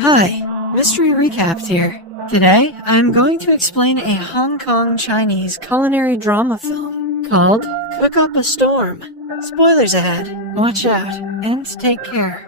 Hi, Mystery Recapped here. Today, I'm going to explain a Hong Kong Chinese culinary drama film called Cook Up a Storm. Spoilers ahead, watch out, and take care.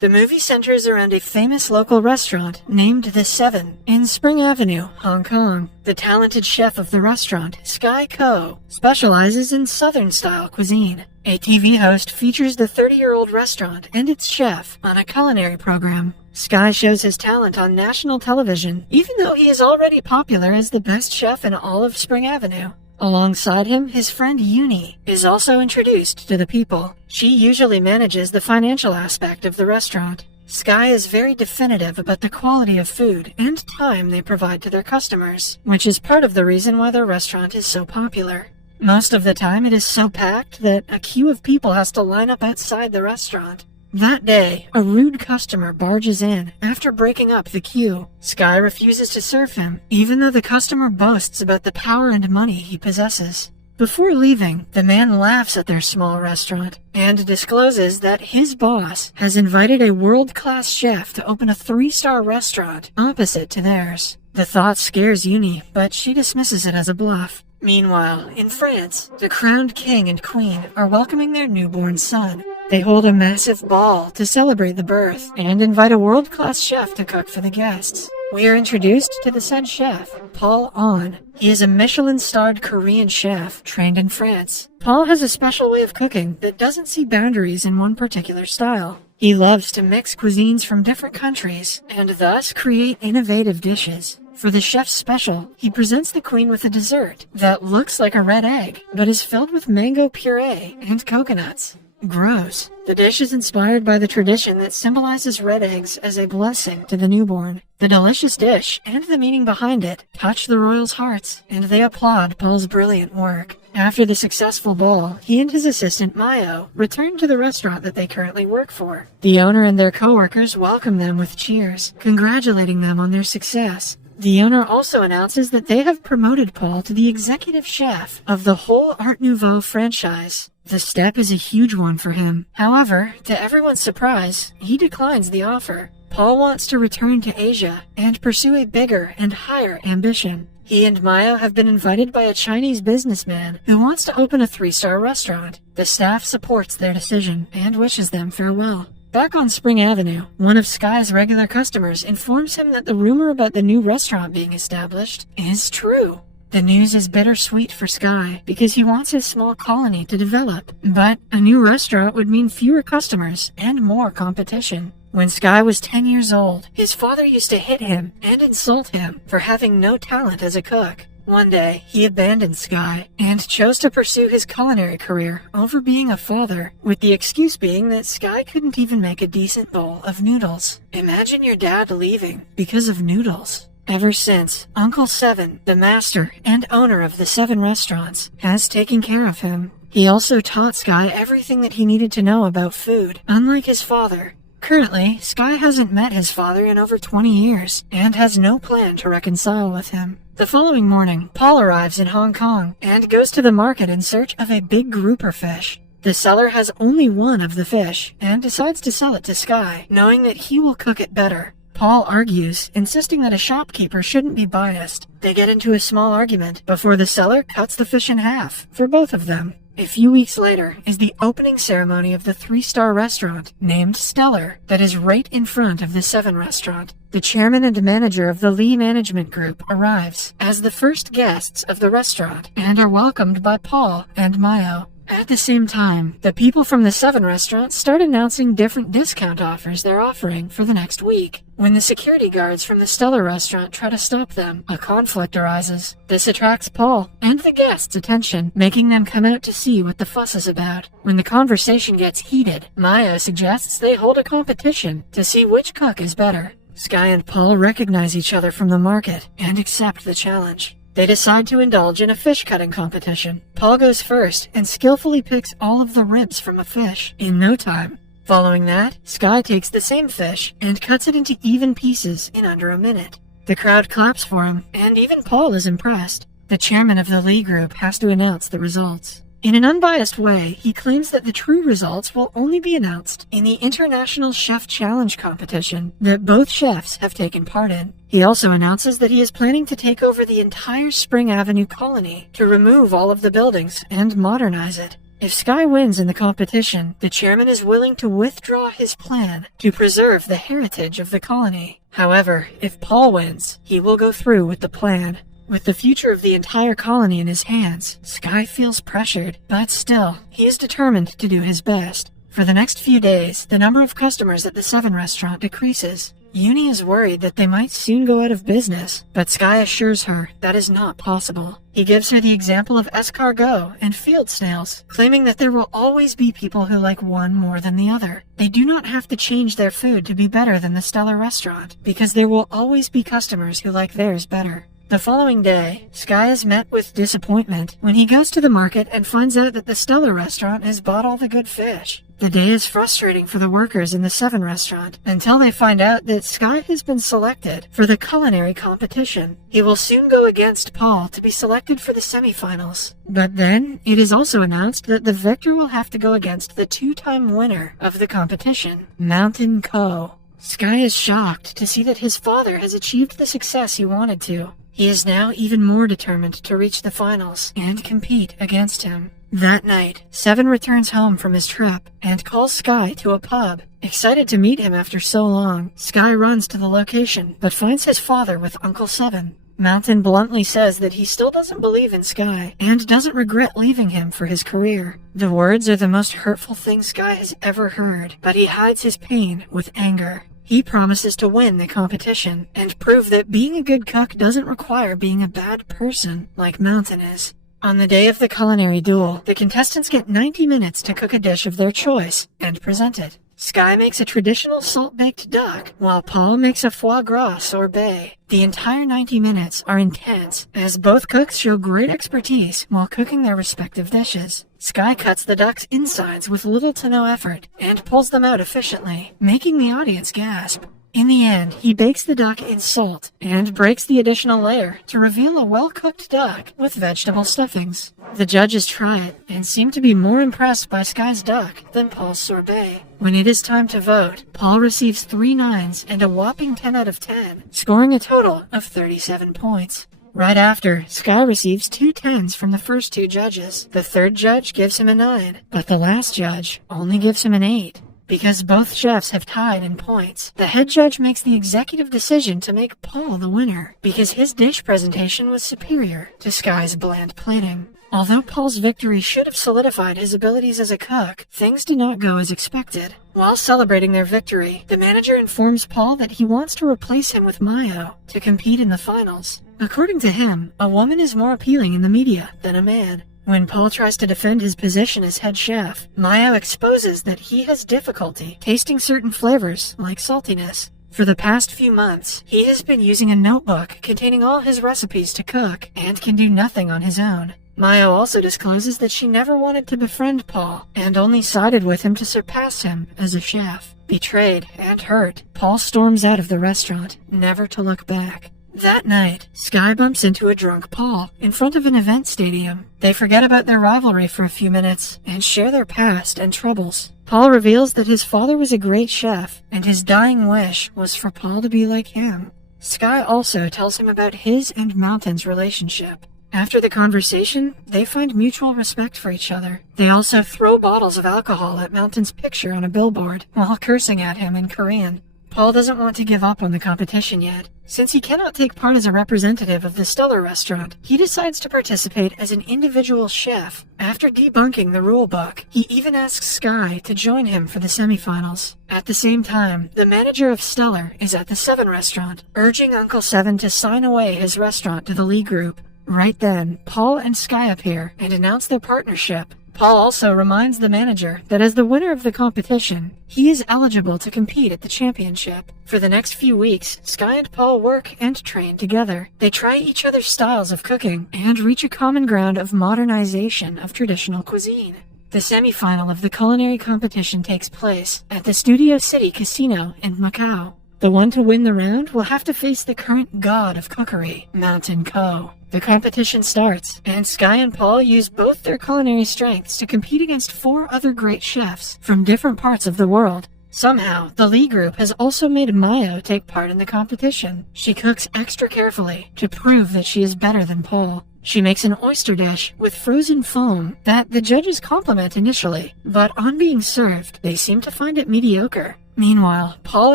The movie centers around a famous local restaurant named The Seven in Spring Avenue, Hong Kong. The talented chef of the restaurant, Sky Ko, specializes in Southern-style cuisine. A TV host features the 30-year-old restaurant and its chef on a culinary program. Sky shows his talent on national television, even though he is already popular as the best chef in all of Spring Avenue. Alongside him, his friend Uni is also introduced to the people. She usually manages the financial aspect of the restaurant. Sky is very definitive about the quality of food and time they provide to their customers, which is part of the reason why their restaurant is so popular. Most of the time, it is so packed that a queue of people has to line up outside the restaurant. That day, a rude customer barges in after breaking up the queue. Sky refuses to serve him, even though the customer boasts about the power and money he possesses. Before leaving, the man laughs at their small restaurant and discloses that his boss has invited a world-class chef to open a 3-star restaurant opposite to theirs. The thought scares Uni, but she dismisses it as a bluff. Meanwhile, in France, the crowned king and queen are welcoming their newborn son. They hold a massive ball to celebrate the birth and invite a world-class chef to cook for the guests. We are introduced to the said chef, Paul An. He is a Michelin-starred Korean chef trained in France. Paul has a special way of cooking that doesn't see boundaries in one particular style. He loves to mix cuisines from different countries and thus create innovative dishes. For the chef's special, he presents the queen with a dessert that looks like a red egg, but is filled with mango puree and coconuts. Gross. The dish is inspired by the tradition that symbolizes red eggs as a blessing to the newborn. The delicious dish and the meaning behind it touch the royals' hearts, and they applaud Paul's brilliant work. After the successful ball, he and his assistant Mayo return to the restaurant that they currently work for. The owner and their co-workers welcome them with cheers, congratulating them on their success. The owner also announces that they have promoted Paul to the executive chef of the whole Art Nouveau franchise. The step is a huge one for him. However, to everyone's surprise, he declines the offer. Paul wants to return to Asia and pursue a bigger and higher ambition. He and Mayo have been invited by a Chinese businessman who wants to open a 3-star restaurant. The staff supports their decision and wishes them farewell. Back on Spring Avenue, one of Sky's regular customers informs him that the rumor about the new restaurant being established is true. The news is bittersweet for Sky because he wants his small colony to develop, but a new restaurant would mean fewer customers and more competition. When Sky was 10 years old, his father used to hit him and insult him for having no talent as a cook. One day, he abandoned Sky and chose to pursue his culinary career over being a father, with the excuse being that Sky couldn't even make a decent bowl of noodles. Imagine your dad leaving because of noodles. Ever since, Uncle Seven, the master and owner of the 7 restaurants, has taken care of him. He also taught Sky everything that he needed to know about food, unlike his father. Currently, Sky hasn't met his father in over 20 years and has no plan to reconcile with him. The following morning, Paul arrives in Hong Kong and goes to the market in search of a big grouper fish. The seller has only one of the fish and decides to sell it to Sky, knowing that he will cook it better. Paul argues, insisting that a shopkeeper shouldn't be biased. They get into a small argument before the seller cuts the fish in half for both of them. A few weeks later is the opening ceremony of the 3-star restaurant named Stellar that is right in front of the 7 restaurant. The chairman and manager of the Lee Management Group arrives as the first guests of the restaurant and are welcomed by Paul and Mayo. At the same time, the people from the 7 restaurants start announcing different discount offers they're offering for the next week. When the security guards from the Stellar restaurant try to stop them, a conflict arises. This attracts Paul and the guests' attention, making them come out to see what the fuss is about. When the conversation gets heated, Maya suggests they hold a competition to see which cook is better. Sky and Paul recognize each other from the market and accept the challenge. They decide to indulge in a fish cutting competition. Paul goes first and skillfully picks all of the ribs from a fish in no time. Following that, Sky takes the same fish and cuts it into even pieces in under a minute. The crowd claps for him, and even Paul is impressed. The chairman of the Lee Group has to announce the results. In an unbiased way, he claims that the true results will only be announced in the International Chef Challenge competition that both chefs have taken part in. He also announces that he is planning to take over the entire Spring Avenue colony to remove all of the buildings and modernize it. If Sky wins in the competition, the chairman is willing to withdraw his plan to preserve the heritage of the colony. However, if Paul wins, he will go through with the plan. With the future of the entire colony in his hands, Sky feels pressured, but still, he is determined to do his best. For the next few days, the number of customers at the Seven restaurant decreases. Uni is worried that they might soon go out of business, but Sky assures her that is not possible. He gives her the example of escargot and field snails, claiming that there will always be people who like one more than the other. They do not have to change their food to be better than the Stellar restaurant, because there will always be customers who like theirs better. The following day, Sky is met with disappointment when he goes to the market and finds out that the Stellar restaurant has bought all the good fish. The day is frustrating for the workers in the Seven restaurant until they find out that Sky has been selected for the culinary competition. He will soon go against Paul to be selected for the semifinals. But then, it is also announced that the victor will have to go against the two-time winner of the competition, Mountain Co. Sky is shocked to see that his father has achieved the success he wanted to. He is now even more determined to reach the finals and compete against him. That night, Seven returns home from his trip and calls Sky to a pub. Excited to meet him after so long, Sky runs to the location but finds his father with Uncle Seven. Mountain bluntly says that he still doesn't believe in Sky and doesn't regret leaving him for his career. The words are the most hurtful thing Sky has ever heard, but he hides his pain with anger. He promises to win the competition and prove that being a good cook doesn't require being a bad person like Mountain is. On the day of the culinary duel, the contestants get 90 minutes to cook a dish of their choice and present it. Sky makes a traditional salt-baked duck, while Paul makes a foie gras sorbet. The entire 90 minutes are intense, as both cooks show great expertise while cooking their respective dishes. Sky cuts the duck's insides with little to no effort and pulls them out efficiently, making the audience gasp. In the end, he bakes the duck in salt and breaks the additional layer to reveal a well-cooked duck with vegetable stuffings. The judges try it and seem to be more impressed by Sky's duck than Paul's sorbet. When it is time to vote, Paul receives 3 9s and a whopping 10 out of 10, scoring a total of 37 points. Right after, Sky receives 2 10s from the first 2 judges. The third judge gives him a 9, but the last judge only gives him an 8. Because both chefs have tied in points, the head judge makes the executive decision to make Paul the winner, because his dish presentation was superior to Sky's bland plating. Although Paul's victory should have solidified his abilities as a cook, things did not go as expected. While celebrating their victory, the manager informs Paul that he wants to replace him with Mayo to compete in the finals. According to him, a woman is more appealing in the media than a man. When Paul tries to defend his position as head chef, Mayo exposes that he has difficulty tasting certain flavors, like saltiness. For the past few months, he has been using a notebook containing all his recipes to cook and can do nothing on his own. Mayo also discloses that she never wanted to befriend Paul and only sided with him to surpass him as a chef. Betrayed and hurt, Paul storms out of the restaurant, never to look back. That night, Sky bumps into a drunk Paul in front of an event stadium. They forget about their rivalry for a few minutes and share their past and troubles. Paul reveals that his father was a great chef, and his dying wish was for Paul to be like him. Sky also tells him about his and Mountain's relationship. After the conversation, they find mutual respect for each other. They also throw bottles of alcohol at Mountain's picture on a billboard while cursing at him in Korean. Paul doesn't want to give up on the competition yet. Since he cannot take part as a representative of the Stellar restaurant, he decides to participate as an individual chef. After debunking the rule book, he even asks Sky to join him for the semifinals. At the same time, the manager of Stellar is at the Seven restaurant, urging Uncle Seven to sign away his restaurant to the Lee Group. Right then, Paul and Sky appear and announce their partnership. Paul also reminds the manager that as the winner of the competition, he is eligible to compete at the championship. For the next few weeks, Sky and Paul work and train together. They try each other's styles of cooking and reach a common ground of modernization of traditional cuisine. The semifinal of the culinary competition takes place at the Studio City Casino in Macau. The one to win the round will have to face the current god of cookery, Mountain Co. The competition starts, and Sky and Paul use both their culinary strengths to compete against 4 other great chefs from different parts of the world. Somehow, the Lee group has also made Mayo take part in the competition. She cooks extra carefully to prove that she is better than Paul. She makes an oyster dish with frozen foam that the judges compliment initially, but on being served, they seem to find it mediocre. Meanwhile, Paul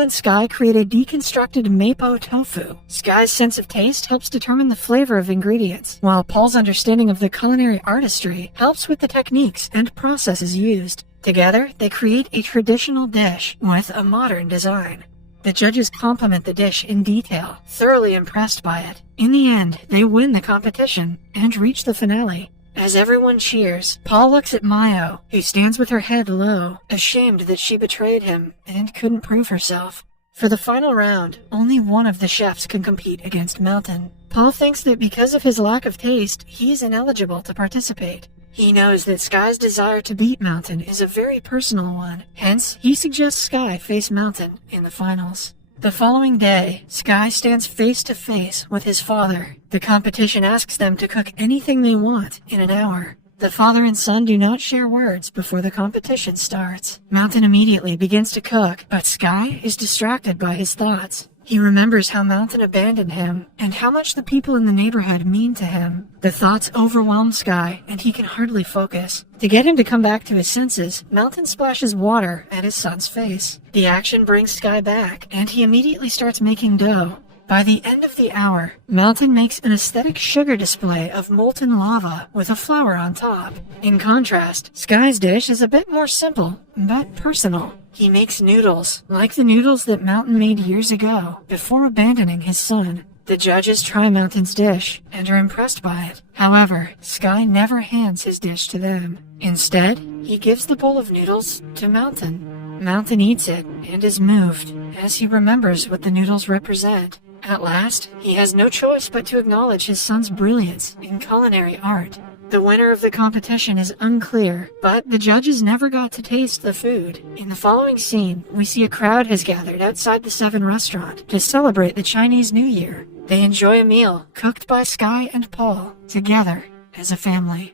and Sky create a deconstructed mapo tofu. Sky's sense of taste helps determine the flavor of ingredients, while Paul's understanding of the culinary artistry helps with the techniques and processes used. Together, they create a traditional dish with a modern design. The judges compliment the dish in detail, thoroughly impressed by it. In the end, they win the competition and reach the finale. As everyone cheers, Paul looks at Mayo, who stands with her head low, ashamed that she betrayed him and couldn't prove herself. For the final round, only one of the chefs can compete against Mountain. Paul thinks that because of his lack of taste, he is ineligible to participate. He knows that Sky's desire to beat Mountain is a very personal one, hence he suggests Sky face Mountain in the finals. The following day, Sky stands face to face with his father. The competition asks them to cook anything they want in an hour. The father and son do not share words before the competition starts. Mountain immediately begins to cook, but Sky is distracted by his thoughts. He remembers how Mountain abandoned him, and how much the people in the neighborhood mean to him. The thoughts overwhelm Sky, and he can hardly focus. To get him to come back to his senses, Mountain splashes water at his son's face. The action brings Sky back, and he immediately starts making dough. By the end of the hour, Mountain makes an aesthetic sugar display of molten lava with a flower on top. In contrast, Sky's dish is a bit more simple, but personal. He makes noodles, like the noodles that Mountain made years ago, before abandoning his son. The judges try Mountain's dish, and are impressed by it. However, Sky never hands his dish to them. Instead, he gives the bowl of noodles to Mountain. Mountain eats it, and is moved, as he remembers what the noodles represent. At last, he has no choice but to acknowledge his son's brilliance in culinary art. The winner of the competition is unclear, but the judges never got to taste the food. In the following scene, we see a crowd has gathered outside the Seven restaurant to celebrate the Chinese New Year. They enjoy a meal cooked by Sky and Paul together as a family.